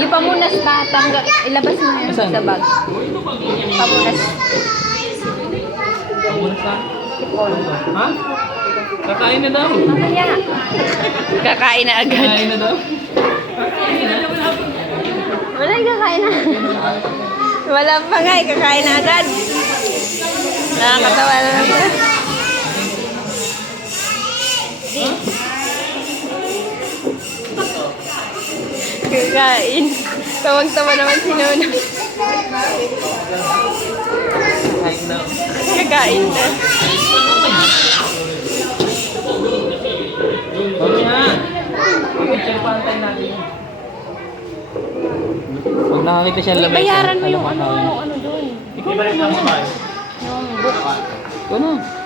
Yung pamunas ba? Tanggal, ilabas mo yun Saan? sa bag. Pamunas. Pamunas na. Ha? Kakain na daw. Mamaya. Kakain na agad. Kakain na daw. Wala yung kakain na. Wala pa nga, eh, kakain na agad. Nakakatawa na lang. Kakain. Tawag-tawa naman si Nona. Kakain na. Na. Mamaya. Picture natin. Pag nakakita siya lamay. bayaran mo yung ano, yung ano doon. Lang sa bahay. Yung book. Na.